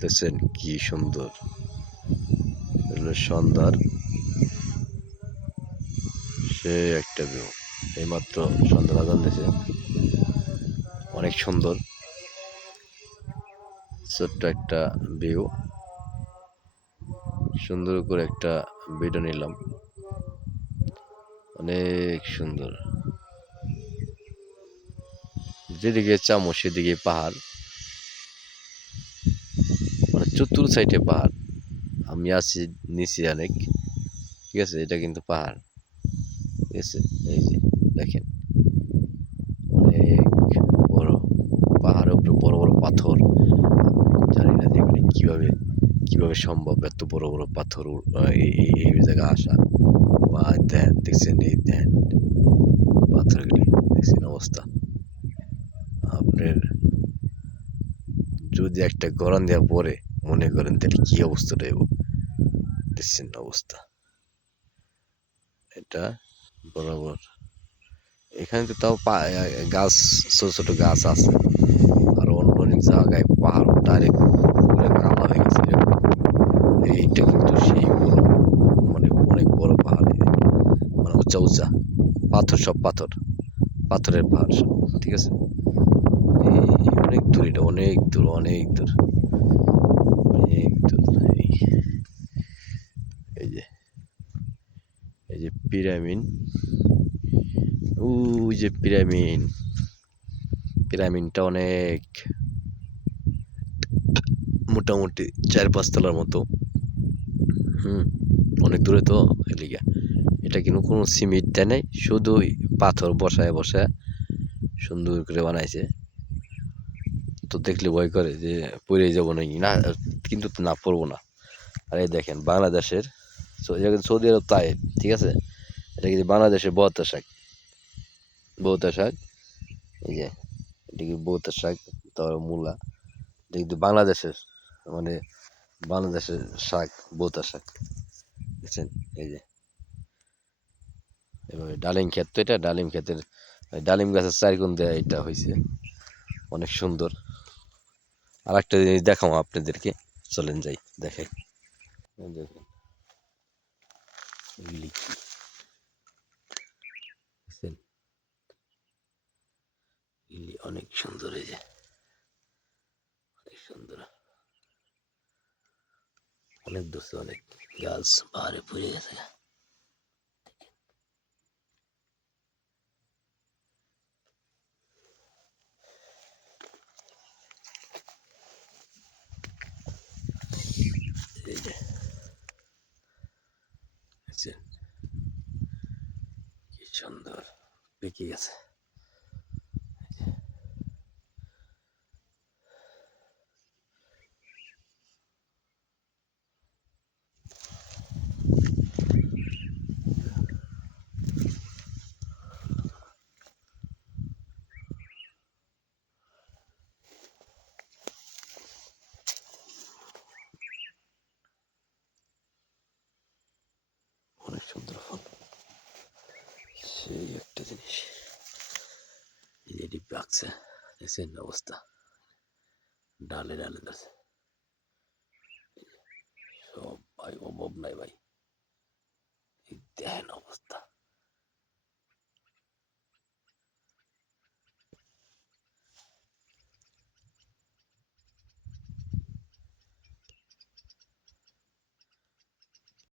দেখছেন কি সুন্দর সন্ধ্যার সে একটা ভিউ। এইমাত্র সন্ধ্যা আজান দিয়েছে, অনেক সুন্দর ছোট্ট একটা ভিউ। সুন্দর করে একটা ভিডিও নিলাম, অনেক সুন্দর। যেদিকে চামো সেদিকে পাহাড়, মানে চতুর সাইডে পাহাড়। আমি আছি নিচে অনেক, ঠিক আছে, এটা কিন্তু পাহাড়, ঠিক আছে। এই যে দেখেন অনেক বড় পাহাড়ের উপরে বড় বড় পাথর। জানি না যে এগুলি কিভাবে কিভাবে সম্ভব এত বড় বড় পাথর এই জায়গায় আসা। বা দেন দেখছেন, এই দেন পাথরগুলি দেখছেন অবস্থা। আপনার যদি একটা গরম দেওয়া পরে মনে করেন তাহলে কি অবস্থাটা হইব, দেখছেন অবস্থা। এটা বরাবর এখানে তো তাও গাছ, ছোট ছোট গাছ আছে। আর অন্য অনেক জায়গায় পাহাড় ডাইরেক্ট পুরো কালা হয়ে গেছে। এইটা কিন্তু সেই বড়, মানে অনেক বড় পাহাড়, মানে উঁচা উঁচা পাথর, সব পাথর, পাথরের পাহাড় সব, ঠিক আছে। এই অনেক দূর, এটা অনেক দূর, অনেক দূর, অনেক দূর। এই যে এই যে পিরামিড, ওই যে পিরামিড, পিরামিডটা অনেক মোটামুটি 4-5 তলার মতো। অনেক দূরে তো এলিগা। এটা কিন্তু কোনো সিমেন্ট দেয় নাই, শুধু পাথর বসায় বসায় সুন্দর করে বানাইছে। তো দেখলে ভয় করে যে পড়ে যাবো নাকি, না কিন্তু না, পড়বো না। আর এই দেখেন বাংলাদেশের, এটা কিন্তু সৌদি আরব তাই, ঠিক আছে। এটা কিন্তু বাংলাদেশের বহতা শাক, বহতা শাক। এই যে এটা কি বহতা শাক, তারপর মূলা। এটা কিন্তু বাংলাদেশের, মানে বাংলাদেশের শাক, বহতা শাক, বুঝছেন। এই যে এভাবে ডালিম ক্ষেত, তো এটা ডালিম ক্ষেতের ডালিম গাছের চারগুণ দেয়া এটা হয়েছে, অনেক সুন্দর। আর একটা জিনিস দেখাবো আপনাদেরকে, চলেন যাই দেখাই। দেখেন লিচু, বুঝছেন, অনেক সুন্দর। এই যে অনেক সুন্দর, অনেক দোষে অনেক গাছ পাহাড়ে পড়ে গেছে। এই যে দেখছেন কি সুন্দর পেকে গেছে। অনেক সুন্দর ফল, সেই একটা জিনিস। এটি পাকছে, দেখছেন অবস্থা, ডালে ডালে ধরছে সব। ভাই অভাব নাই ভাই, দেখেন অবস্থা।